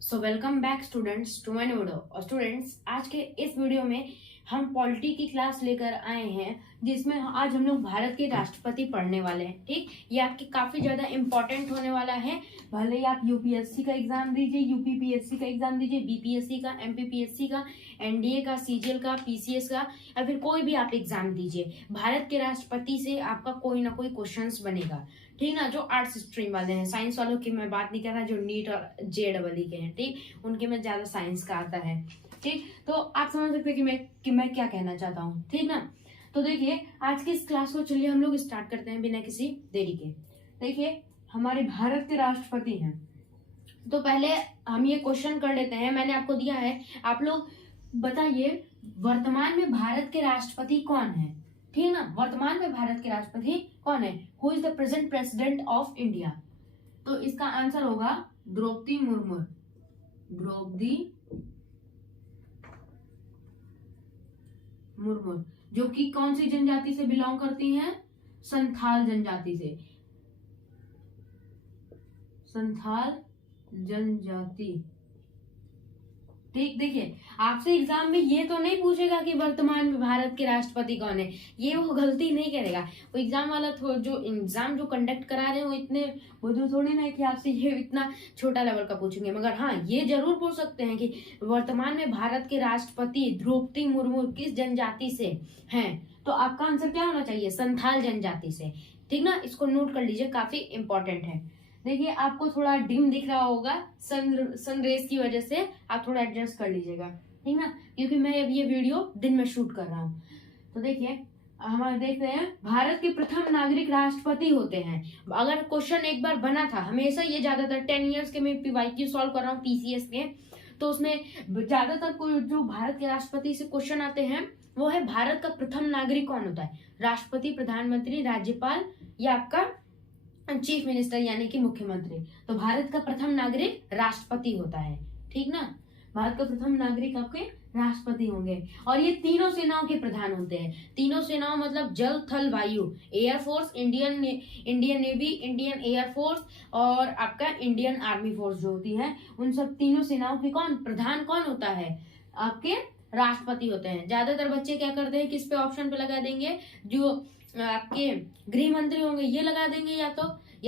So welcome back students to my video. और students, आज के इस वीडियो में हम पॉलिटी की क्लास लेकर आए हैं, जिसमें आज हम लोग भारत के राष्ट्रपति पढ़ने वाले हैं। ठीक, ये आपके काफी ज्यादा इंपॉर्टेंट होने वाला है। भले ही आप यूपीएससी का एग्जाम दीजिए, यूपीपीएससी का एग्जाम दीजिए, बीपीएससी का, एमपीपीएससी का, एनडीए का, सीजीएल का, पीसीएस का, या फिर कोई भी आप एग्जाम दीजिए, भारत के राष्ट्रपति से आपका कोई ना कोई क्वेश्चंस बनेगा। ठीक ना। जो आर्ट्स स्ट्रीम वाले हैं, साइंस वालों की मैं बात नहीं कर रहा, जो नीट और जेडबल के हैं, ठीक, उनके में ज्यादा साइंस का आता है। ठीक, तो आप समझ सकते हैं कि मैं क्या कहना चाहता हूँ। ठीक ना। तो देखिए, आज की इस क्लास को चलिए हम लोग स्टार्ट करते हैं बिना किसी देरी के। देखिए, हमारे भारत के राष्ट्रपति हैं, तो पहले हम ये क्वेश्चन कर लेते हैं। मैंने आपको दिया है, आप लोग बताइए वर्तमान में भारत के राष्ट्रपति कौन है। ठीक ना। वर्तमान में भारत के राष्ट्रपति कौन है? Who is the present president of India? तो इसका आंसर होगा द्रौपदी मुर्मू। द्रौपदी मुर्मू, जो कि कौन सी जनजाति से बिलोंग करती हैं? संथाल जनजाति से। संथाल जनजाति। ठीक, देखिए, आपसे एग्जाम में ये तो नहीं पूछेगा कि वर्तमान में भारत के राष्ट्रपति कौन है, ये वो गलती नहीं करेगा। वो एग्जाम वाला जो एग्जाम जो कंडक्ट करा रहे हैं वो इतने बुद्धू थोड़ी ना है कि आपसे ये इतना छोटा लेवल का पूछेंगे। मगर हाँ, ये जरूर पूछ सकते हैं कि वर्तमान में भारत के राष्ट्रपति द्रौपदी मुर्मू किस जनजाति से हैं। तो आपका आंसर क्या होना चाहिए? संथाल जनजाति से। ठीक ना, इसको नोट कर लीजिए, काफी इंपॉर्टेंट है। देखिए, आपको थोड़ा डिम दिख रहा होगा सन रेस की वजह से, आप थोड़ा एडजस्ट कर लीजिएगा। ठीक ना, क्योंकि मैं अब ये वीडियो दिन में शूट कर रहा हूँ। तो देखिए, हमारे देख रहे हैं भारत के प्रथम नागरिक राष्ट्रपति होते हैं। अगर क्वेश्चन एक बार बना था, हमेशा ये ज्यादातर 10 ईयर्स के मैं पीवाईक्यू सॉल्व कर रहा हूँ पीसीएस के, तो उसमें ज्यादातर जो भारत के राष्ट्रपति से क्वेश्चन आते हैं वो है भारत का प्रथम नागरिक कौन होता है? राष्ट्रपति, प्रधानमंत्री, राज्यपाल या आपका चीफ मिनिस्टर यानी कि मुख्यमंत्री। तो भारत का प्रथम नागरिक राष्ट्रपति होता है। ठीक ना, भारत का प्रथम नागरिक आपके राष्ट्रपति होंगे। और ये तीनों सेनाओं के प्रधान होते हैं। तीनों सेनाओं मतलब जल, थल, वायु, air force, Indian navy, Indian air force और आपका इंडियन आर्मी फोर्स जो होती है, उन सब तीनों सेनाओं के प्रधान कौन होता है? आपके राष्ट्रपति होते हैं। ज्यादातर बच्चे क्या करते हैं, किस पे ऑप्शन पे लगा देंगे? जो आपके गृह मंत्री होंगे ये लगा देंगे, या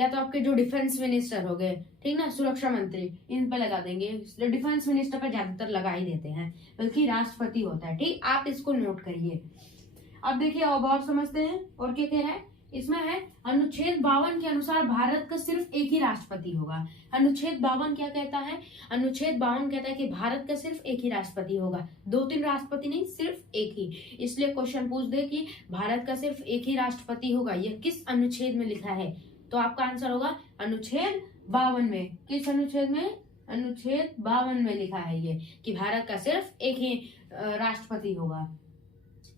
तो आपके जो डिफेंस मिनिस्टर हो गए, ठीक ना, सुरक्षा मंत्री, इन पे लगा देंगे। डिफेंस मिनिस्टर पे ज्यादातर लगा ही देते हैं, बल्कि राष्ट्रपति होता है। ठीक, आप इसको नोट करिए। अब देखिए, अब और समझते हैं और क्या कह रहा है इसमें है। अनुच्छेद 52 के अनुसार भारत का सिर्फ एक ही राष्ट्रपति होगा। अनुच्छेद 52 क्या कहता है? अनुच्छेद 52 कहता है कि भारत का सिर्फ एक ही राष्ट्रपति होगा, 2-3 राष्ट्रपति नहीं, सिर्फ एक ही। इसलिए क्वेश्चन पूछ दे कि भारत का सिर्फ एक ही राष्ट्रपति होगा, यह किस अनुच्छेद में लिखा है? तो आपका आंसर होगा अनुच्छेद 52 में। किस अनुच्छेद में? अनुच्छेद 52 में लिखा है ये कि भारत का सिर्फ एक ही राष्ट्रपति होगा।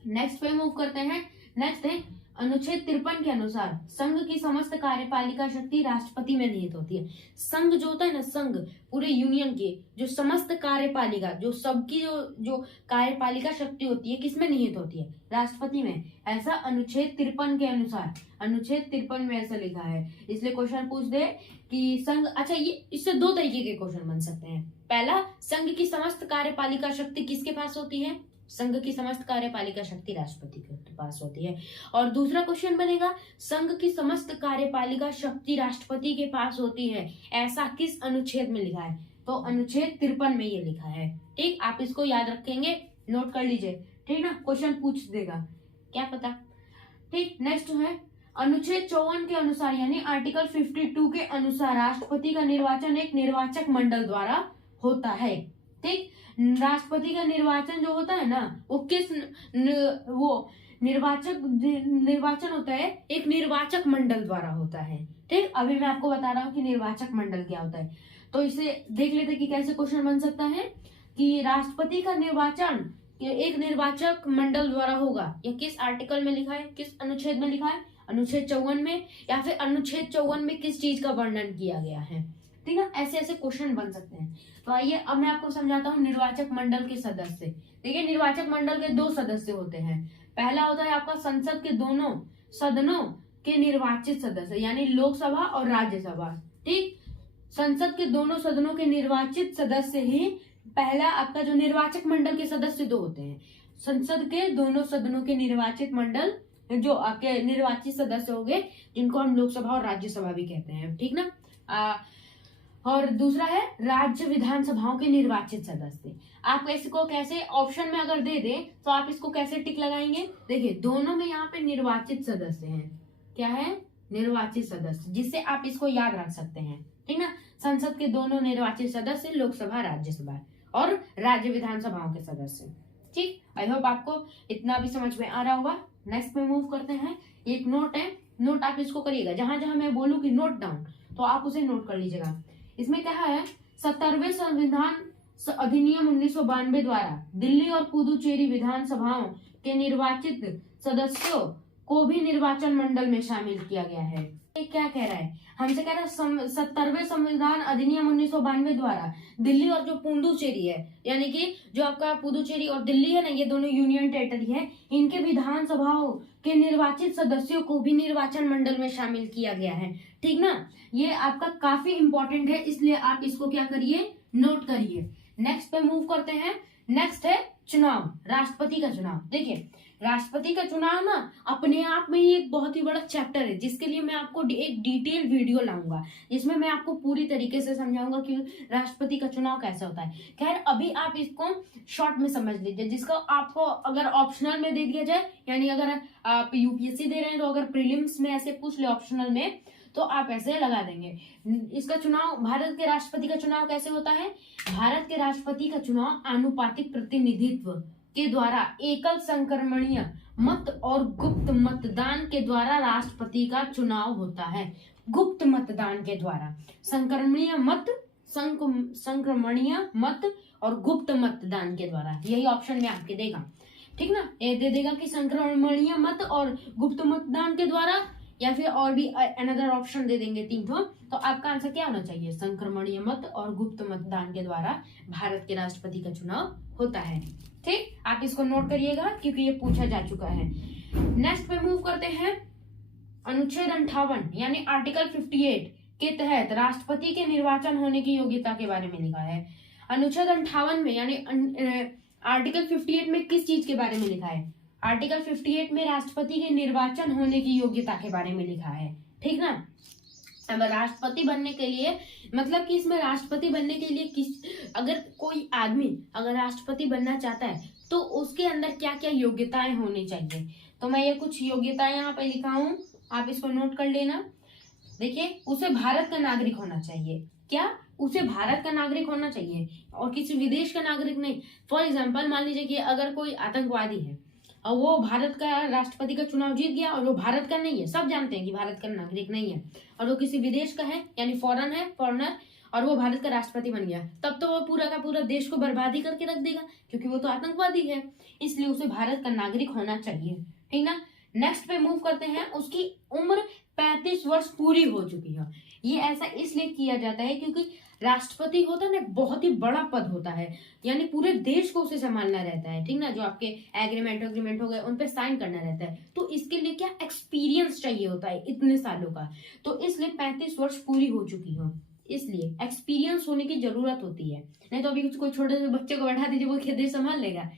नेक्स्ट पे मूव करते हैं। नेक्स्ट है अनुच्छेद 53 के अनुसार संघ की समस्त कार्यपालिका शक्ति राष्ट्रपति में निहित होती है। संघ जो होता है ना, संघ पूरे यूनियन की जो समस्त कार्यपालिका, जो सबकी जो कार्यपालिका शक्ति होती है, किसमें निहित होती है? राष्ट्रपति में। ऐसा अनुच्छेद 53 के अनुसार, अनुच्छेद 53 में ऐसा लिखा है। इसलिए क्वेश्चन पूछ दे कि संघ, अच्छा, ये इससे 2 तरीके के क्वेश्चन बन सकते हैं। पहला, संघ की समस्त कार्यपालिका शक्ति किसके पास होती है? संघ की समस्त कार्यपालिका शक्ति राष्ट्रपति के पास होती है। और दूसरा क्वेश्चन बनेगा, संघ की समस्त कार्यपालिका शक्ति राष्ट्रपति के पास होती है, ऐसा किस अनुच्छेद में लिखा है? तो अनुच्छेद 53 में ये लिखा है। ठीक, आप इसको याद रखेंगे, नोट कर लीजिए। ठीक ना, क्वेश्चन पूछ देगा, क्या पता। ठीक, नेक्स्ट है अनुच्छेद 54 के अनुसार यानी आर्टिकल 52 के अनुसार राष्ट्रपति का निर्वाचन एक निर्वाचक मंडल द्वारा होता है। ठीक, राष्ट्रपति का निर्वाचन जो होता है ना, वो किस वो निर्वाचन होता है एक निर्वाचक मंडल द्वारा होता है। ठीक, अभी मैं आपको बता रहा हूँ कि निर्वाचक मंडल क्या होता है। तो इसे देख लेते कि कैसे क्वेश्चन बन सकता है कि राष्ट्रपति का निर्वाचन एक निर्वाचक मंडल द्वारा होगा। यह किस आर्टिकल में लिखा है, किस अनुच्छेद में लिखा है? अनुच्छेद 54 में। या फिर अनुच्छेद 54 में किस चीज का वर्णन किया गया है? ठीक है, ऐसे ऐसे क्वेश्चन बन सकते हैं। तो आइए अब मैं आपको समझाता हूँ निर्वाचक मंडल के सदस्य। देखिए, निर्वाचक मंडल के 2 सदस्य होते हैं। पहला होता है आपका संसद के दोनों सदनों के निर्वाचित सदस्य, यानी लोकसभा और राज्यसभा। ठीक, संसद के दोनों सदनों के निर्वाचित सदस्य ही, पहला आपका जो निर्वाचक मंडल के सदस्य दो होते हैं, संसद के दोनों सदनों के निर्वाचित मंडल जो आपके निर्वाचित सदस्य हो गए, जिनको हम लोकसभा और राज्यसभा भी कहते हैं, ठीक ना। और दूसरा है राज्य विधानसभाओं के निर्वाचित सदस्य। आप इसको कैसे ऑप्शन में अगर दे दें तो आप इसको कैसे टिक लगाएंगे, देखिए दोनों में यहाँ पे निर्वाचित सदस्य हैं, क्या है, निर्वाचित सदस्य, जिससे आप इसको याद रख सकते हैं, ठीक ना। संसद के दोनों निर्वाचित सदस्य, लोकसभा राज्यसभा और राज्य विधानसभाओं के सदस्य, ठीक। आई होप आपको इतना भी समझ में आ रहा होगा। नेक्स्ट में मूव करते हैं। एक नोट है, नोट आप इसको करिएगा, जहां जहां मैं बोलूं कि नोट डाउन तो आप उसे नोट कर लीजिएगा। इसमें क्या है, 70वें संविधान अधिनियम 1992 द्वारा दिल्ली और पुदुचेरी विधानसभाओं के निर्वाचित सदस्यों को भी निर्वाचन मंडल में शामिल किया गया है। ये क्या कह रहा है, हमसे कह रहा है 70वें संविधान अधिनियम 1992 द्वारा दिल्ली और जो पुदुचेरी है, यानी कि जो आपका पुदुचेरी और दिल्ली है ना, ये दोनों यूनियन टेरिटरी है, इनके विधानसभाओं के निर्वाचित सदस्यों को भी निर्वाचन मंडल में शामिल किया गया है, ठीक ना। ये आपका काफी इंपॉर्टेंट है, इसलिए आप इसको क्या करिए, नोट करिए। नेक्स्ट पे मूव करते हैं। नेक्स्ट है चुनाव, राष्ट्रपति का चुनाव। देखिए राष्ट्रपति का चुनाव ना अपने आप में ही एक बहुत ही बड़ा चैप्टर है, जिसके लिए मैं आपको एक डिटेल वीडियो लाऊंगा, जिसमें मैं आपको पूरी तरीके से समझाऊंगा कि राष्ट्रपति का चुनाव कैसे होता है। खैर अभी आप इसको शॉर्ट में समझ लीजिए, जिसको आपको अगर ऑप्शनल में दे दिया जाए, यानी अगर आप यूपीएससी दे रहे हैं तो अगर प्रीलिम्स में ऐसे पूछ ले ऑप्शनल में तो आप ऐसे लगा देंगे। इसका चुनाव, भारत के राष्ट्रपति का चुनाव कैसे होता है, भारत के राष्ट्रपति का चुनाव आनुपातिक प्रतिनिधित्व के द्वारा एकल संक्रमणीय मत और गुप्त मतदान के द्वारा राष्ट्रपति का चुनाव होता है। गुप्त मतदान के द्वारा, संक्रमणीय मत, संक्रमणीय मत और गुप्त मतदान के द्वारा, यही ऑप्शन में आपके देगा, ठीक ना। ये दे देगा कि संक्रमणीय मत और गुप्त मतदान के द्वारा, या फिर और भी अनदर ऑप्शन दे देंगे 3 ठो। तो आपका आंसर क्या होना चाहिए, संक्रमणीय मत और गुप्त मतदान के द्वारा भारत के राष्ट्रपति का चुनाव होता है, ठीक। आप इसको नोट करिएगा क्योंकि ये पूछा जा चुका है। नेक्स्ट पे मूव करते हैं। अनुच्छेद 58 यानी आर्टिकल 58 के तहत राष्ट्रपति के निर्वाचन होने की योग्यता के बारे में लिखा है। अनुच्छेद 58 में यानी आर्टिकल 58 में किस चीज के बारे में लिखा है, आर्टिकल 58 में राष्ट्रपति के निर्वाचन होने की योग्यता के बारे में लिखा है, ठीक ना। अब राष्ट्रपति बनने के लिए, मतलब कि इसमें राष्ट्रपति बनने के लिए अगर कोई आदमी अगर राष्ट्रपति बनना चाहता है तो उसके अंदर क्या क्या योग्यताएं होनी चाहिए। तो मैं ये कुछ योग्यताएं यहाँ पे लिखा हूँ, आप इसको नोट कर लेना। देखिए, उसे भारत का नागरिक होना चाहिए, क्या, उसे भारत का नागरिक होना चाहिए और किसी विदेश का नागरिक नहीं। फॉर एग्जाम्पल मान लीजिए कि अगर कोई आतंकवादी है और वो भारत का राष्ट्रपति का चुनाव जीत गया और वो भारत का नहीं है, सब जानते हैं कि भारत का नागरिक नहीं है, और वो किसी विदेश का है यानी फॉरेन है, फॉरेनर, और वो भारत का राष्ट्रपति बन गया, तब तो वो पूरा का पूरा देश को बर्बादी करके रख देगा, क्योंकि वो तो आतंकवादी है, इसलिए उसे भारत का नागरिक होना चाहिए, ठीक ना। नेक्स्ट पे मूव करते हैं। उसकी उम्र 35 वर्ष पूरी हो चुकी है। ये ऐसा इसलिए किया जाता है क्योंकि राष्ट्रपति होता है ना, बहुत ही बड़ा पद होता है, यानी पूरे देश को उसे संभालना रहता है, ठीक ना। जो आपके एग्रीमेंट हो गए उन पे साइन करना रहता है, तो इसके लिए क्या एक्सपीरियंस चाहिए होता है इतने सालों का, तो इसलिए 35 वर्ष पूरी हो चुकी हो, इसलिए एक्सपीरियंस होने की जरूरत होती है। नहीं तो अभी कोई छोटे से बच्चे को बैठा दीजिए, वो देश संभाल लेगा,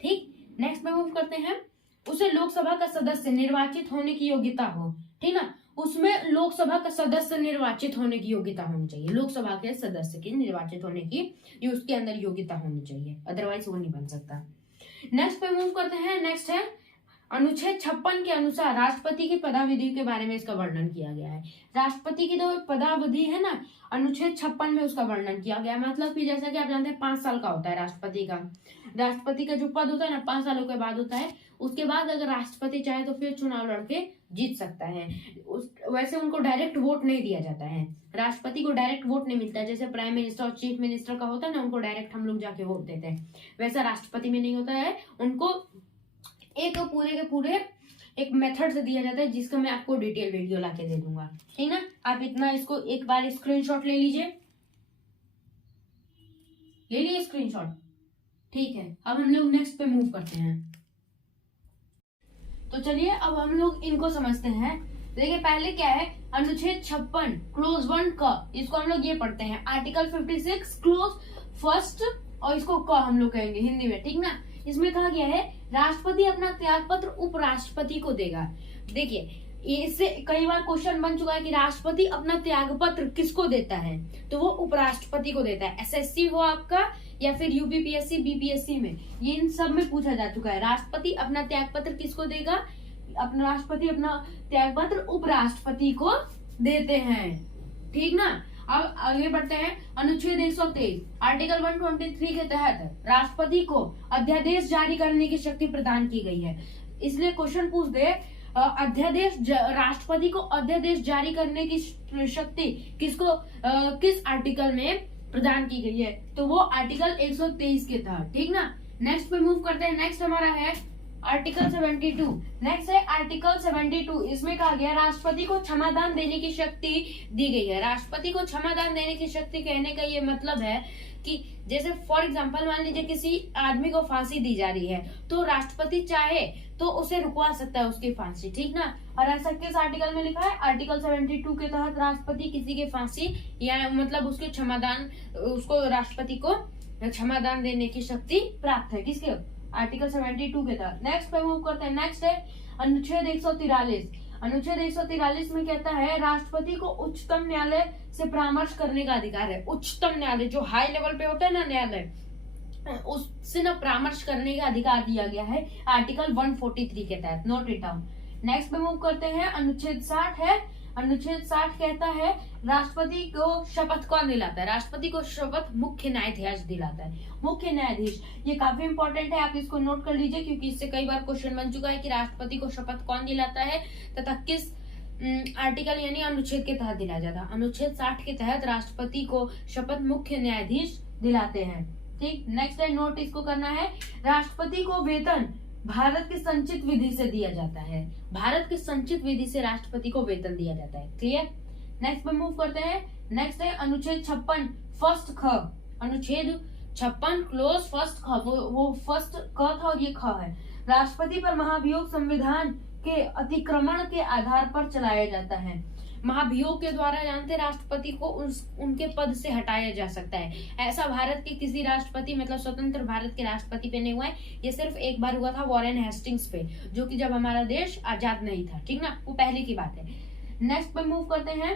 ठीक। नेक्स्ट में मूव करते हैं। उसे लोकसभा का सदस्य निर्वाचित होने की योग्यता हो, ठीक ना। उसमें लोकसभा का सदस्य निर्वाचित होने की योग्यता होनी चाहिए, लोकसभा के सदस्य की निर्वाचित होने की ये उसके अंदर योग्यता होनी चाहिए, अदरवाइज वो नहीं बन सकता। नेक्स्ट पे मूव करते हैं। नेक्स्ट है अनुच्छेद 56 के अनुसार राष्ट्रपति की पदावधि के बारे में इसका वर्णन किया गया है। राष्ट्रपति की जो पदावधि है ना, अनुच्छेद 56 में उसका वर्णन किया गया है। मतलब कि जैसा कि आप जानते हैं 5 साल का होता है राष्ट्रपति का जो पद होता है ना 5 सालों के बाद होता है। उसके बाद अगर राष्ट्रपति चाहे तो फिर चुनाव लड़के जीत सकता है। वैसे उनको डायरेक्ट वोट नहीं दिया जाता है, राष्ट्रपति को डायरेक्ट वोट नहीं मिलता। जैसे प्राइम मिनिस्टर और चीफ मिनिस्टर का होता है ना, उनको डायरेक्ट हम लोग जाके वोट देते हैं, वैसा राष्ट्रपति में नहीं होता है। उनको एक पूरे के पूरे एक मेथड से दिया जाता है, जिसका मैं आपको डिटेल वीडियो लाके दे दूंगा, ठीक ना। आप इतना इसको एक बार स्क्रीनशॉट ले लीजिए, ले लिए स्क्रीनशॉट, ठीक है। अब हम लोग नेक्स्ट पे मूव करते हैं। तो चलिए अब हम लोग इनको समझते हैं। देखिए पहले क्या है, अनुच्छेद 56 क्लोज 1 क, इसको हम लोग ये पढ़ते हैं आर्टिकल 56 क्लोज फर्स्ट, और इसको क हम लोग कहेंगे हिंदी में, ठीक ना। इसमें कहा गया है राष्ट्रपति अपना त्याग पत्र उपराष्ट्रपति को देगा। देखिए इससे कई बार क्वेश्चन बन चुका है कि राष्ट्रपति अपना त्याग पत्र किसको देता है, तो वो उपराष्ट्रपति को देता है। एसएससी हो आपका या फिर यूपीपीएससी बीपीएससी में, ये इन सब में पूछा जा चुका है। राष्ट्रपति अपना त्याग पत्र किसको देगा, अपना राष्ट्रपति अपना त्याग पत्र उपराष्ट्रपति को देते हैं, ठीक ना। अब आगे बढ़ते हैं, अनुच्छेद 123 आर्टिकल 123 के तहत राष्ट्रपति को अध्यादेश जारी करने की शक्ति प्रदान की गई है। इसलिए क्वेश्चन पूछ दे अध्यादेश, राष्ट्रपति को अध्यादेश जारी करने की शक्ति किसको किस आर्टिकल में प्रदान की गई है, तो वो आर्टिकल 123 के तहत, ठीक ना। नेक्स्ट पे मूव करते हैं। नेक्स्ट हमारा है आर्टिकल 72। नेक्स्ट है आर्टिकल 72। इसमें कहा गया राष्ट्रपति को क्षमादान देने की शक्ति दी गई है। राष्ट्रपति को क्षमादान देने की शक्ति कहने का ये मतलब है कि जैसे फॉर एग्जांपल मान लीजिए किसी आदमी को फांसी दी जा रही है, तो राष्ट्रपति चाहे तो उसे रुकवा सकता है उसकी फांसी, ठीक ना। और ऐसा किस आर्टिकल में लिखा है, आर्टिकल 72 के तहत राष्ट्रपति किसी की फांसी या मतलब उसके क्षमादान, उसको राष्ट्रपति को क्षमादान देने की शक्ति प्राप्त है, किसके, आर्टिकल 72 के तहत। नेक्स्ट पे मूव करते हैं। नेक्स्ट है अनुच्छेद 143। अनुच्छेद 143 में कहता है राष्ट्रपति को उच्चतम न्यायालय से परामर्श करने का अधिकार है। उच्चतम न्यायालय जो हाई लेवल पे होता है ना न्यायालय, उससे न परामर्श करने का अधिकार दिया गया है आर्टिकल 143 के तहत। Note it down. नेक्स्ट पे मूव करते हैं। अनुच्छेद 60 है। अनुच्छेद 60 कहता है राष्ट्रपति को शपथ कौन दिलाता है, राष्ट्रपति को शपथ मुख्य न्यायाधीश दिलाता है। मुख्य न्यायाधीश, ये काफी इंपॉर्टेंट है, आप इसको नोट कर लीजिए क्योंकि इससे कई बार क्वेश्चन बन चुका है कि राष्ट्रपति को शपथ कौन दिलाता है तथा किस आर्टिकल यानी अनुच्छेद के तहत दिलाया जाता है। अनुच्छेद 60 के तहत राष्ट्रपति को शपथ मुख्य न्यायाधीश दिलाते हैं, ठीक। नेक्स्ट है, नोट इसको करना है, राष्ट्रपति को वेतन भारत की संचित विधि से दिया जाता है। भारत की संचित विधि से राष्ट्रपति को वेतन दिया जाता है, क्लियर। नेक्स्ट पे मूव करते हैं। नेक्स्ट है अनुच्छेद 56 फर्स्ट ख। अनुच्छेद 56 क्लोज फर्स्ट ख, वो फर्स्ट क था और ये ख है। राष्ट्रपति पर महाभियोग संविधान के अतिक्रमण के आधार पर चलाया जाता है। महाभियोग के द्वारा जानते राष्ट्रपति को उनके पद से हटाया जा सकता है। ऐसा भारत के किसी राष्ट्रपति मतलब स्वतंत्र भारत के राष्ट्रपति पे नहीं हुआ है, ये सिर्फ एक बार हुआ था वॉरेन हेस्टिंग्स पे, जो कि जब हमारा देश आजाद नहीं था, ठीक ना, वो पहले की बात है। नेक्स्ट पे मूव करते हैं।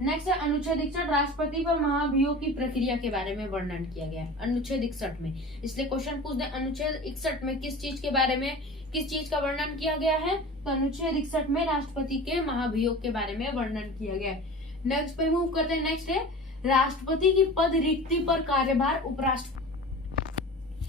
नेक्स्ट है अनुच्छेद 61 राष्ट्रपति पर महाभियोग की प्रक्रिया के बारे में वर्णन किया गया है अनुच्छेद 61 में। इसलिए क्वेश्चन पूछ दे अनुच्छेद 61 में किस चीज के बारे में, किस चीज का वर्णन किया गया है, तो अनुच्छेद 61 में राष्ट्रपति के महाभियोग के बारे में वर्णन किया गया है। नेक्स्ट पे मूव करते हैं। नेक्स्ट है राष्ट्रपति की पद रिक्ति पर कार्यभार उपराष्ट्रपति।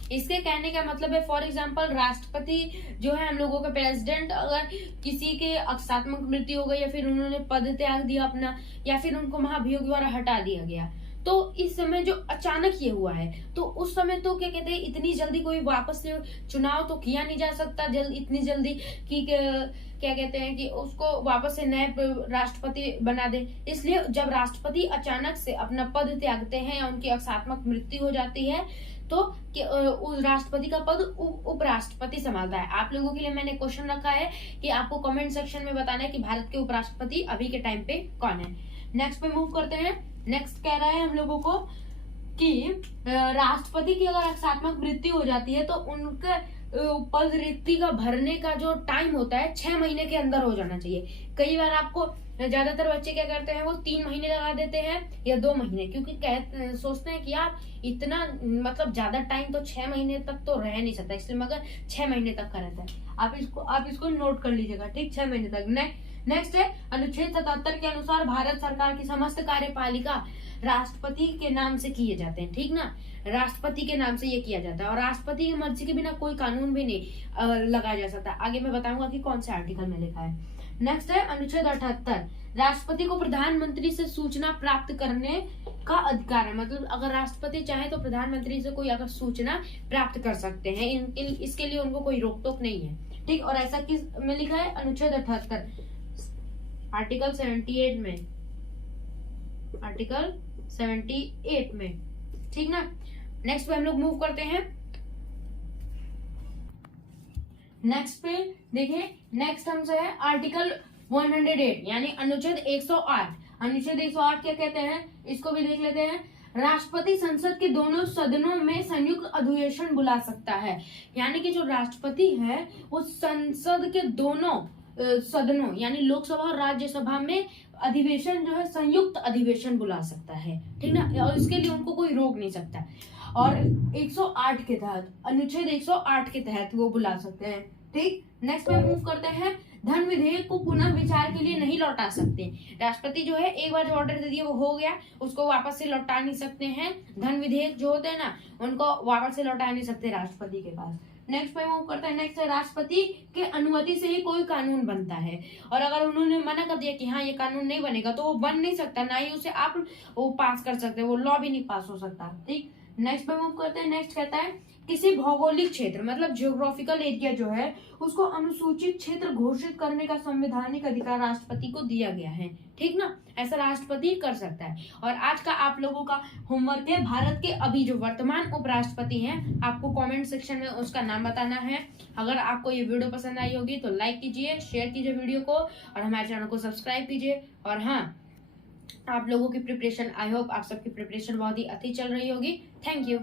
इसके कहने का मतलब है फॉर एग्जांपल राष्ट्रपति जो है हम लोगों के प्रेसिडेंट, अगर किसी के अकस्मात मृत्यु हो गई या फिर उन्होंने पद त्याग दिया अपना या फिर उनको महाभियोग द्वारा हटा दिया गया, तो इस समय जो अचानक ये हुआ है तो उस समय तो क्या कहते हैं इतनी जल्दी कोई वापस से चुनाव तो किया नहीं जा सकता इतनी जल्दी कि क्या कहते हैं कि उसको वापस से नए राष्ट्रपति बना दे। इसलिए जब राष्ट्रपति अचानक से अपना पद त्यागते हैं या उनकी अकस्मात मृत्यु हो जाती है तो उस राष्ट्रपति का पद उपराष्ट्रपति संभालता है। आप लोगों के लिए मैंने क्वेश्चन रखा है कि आपको कमेंट सेक्शन में बताना है कि भारत के उपराष्ट्रपति अभी के टाइम पे कौन है। नेक्स्ट पे मूव करते हैं। नेक्स्ट कह रहा है हम लोगों को कि राष्ट्रपति की अगर अकस्मात मृत्यु हो जाती है तो उनके पद रिक्ति का भरने का जो टाइम होता है 6 महीने के अंदर हो जाना चाहिए। कई बार आपको ज्यादातर बच्चे क्या करते हैं वो 3 महीने लगा देते हैं या 2 महीने, क्योंकि सोचते हैं कि यार इतना मतलब ज्यादा टाइम तो 6 महीने तक तो रह नहीं सकता, इसलिए मगर 6 महीने तक का रहता है। आप इसको नोट कर लीजिएगा, ठीक, 6 महीने तक। नेक्स्ट है अनुच्छेद 77 के अनुसार भारत सरकार की समस्त कार्यपालिका राष्ट्रपति के नाम से किए जाते हैं, ठीक ना, राष्ट्रपति के नाम से ये किया जाता है और राष्ट्रपति की मर्जी के बिना कोई कानून भी नहीं लगाया जा सकता। आगे मैं बताऊंगा कि कौन से आर्टिकल में लिखा है। नेक्स्ट है अनुच्छेद 78 राष्ट्रपति को प्रधानमंत्री से सूचना प्राप्त करने का अधिकार है। मतलब अगर राष्ट्रपति चाहे तो प्रधानमंत्री से कोई अगर सूचना प्राप्त कर सकते हैं, इसके लिए उनको कोई रोक टोक नहीं है, ठीक। और ऐसा किस में लिखा है, अनुच्छेद 78 आर्टिकल 78 में, आर्टिकल 78 में, ठीक ना। नेक्स्ट पे हम लोग मूव करते हैं। नेक्स्ट पे देखिए, नेक्स्ट हमसे है आर्टिकल 108 यानी अनुच्छेद 108। अनुच्छेद 108 क्या कहते हैं, इसको भी देख लेते हैं। राष्ट्रपति संसद के दोनों सदनों में संयुक्त अधिवेशन बुला सकता है। यानी कि जो राष्ट्रपति है वो संसद के दोनों सदनों यानी लोकसभा और राज्यसभा में अधिवेशन जो है संयुक्त अधिवेशन बुला सकता है, ठीक ना, और इसके लिए उनको कोई रोक नहीं सकता। और 108 के तहत, अनुच्छेद 108 के तहत वो बुला सकते हैं, ठीक। नेक्स्ट पे मूव करते हैं। धन विधेयक को पुनः विचार के लिए नहीं लौटा सकते। राष्ट्रपति जो है एक बार जो ऑर्डर दे दिया वो हो गया, उसको वापस से लौटा नहीं सकते हैं। धन विधेयक जो होते हैं ना उनको वापस से लौटा नहीं सकते राष्ट्रपति के पास। नेक्स्ट पे मूव करते हैं। नेक्स्ट है राष्ट्रपति के अनुमति से ही कोई कानून बनता है, और अगर उन्होंने मना कर दिया कि हाँ ये कानून नहीं बनेगा तो वो बन नहीं सकता, ना ही उसे आप वो पास कर सकते, वो लॉ भी नहीं पास हो सकता, ठीक। नेक्स्ट पे मूव करते हैं। नेक्स्ट कहता है किसी भौगोलिक क्षेत्र मतलब जियोग्राफिकल एरिया जो है उसको अनुसूचित क्षेत्र घोषित करने का संवैधानिक अधिकार राष्ट्रपति को दिया गया है, ठीक ना, ऐसा राष्ट्रपति कर सकता है। और आज का आप लोगों का होमवर्क है भारत के अभी जो वर्तमान उपराष्ट्रपति हैं, आपको कमेंट सेक्शन में उसका नाम बताना है। अगर आपको ये वीडियो पसंद आई होगी तो लाइक कीजिए, शेयर कीजिए वीडियो को, और हमारे चैनल को सब्सक्राइब कीजिए। और हाँ, आप लोगों की प्रिपरेशन, आई होप आप सबकी प्रिपरेशन बहुत ही अच्छी चल रही होगी। Thank you.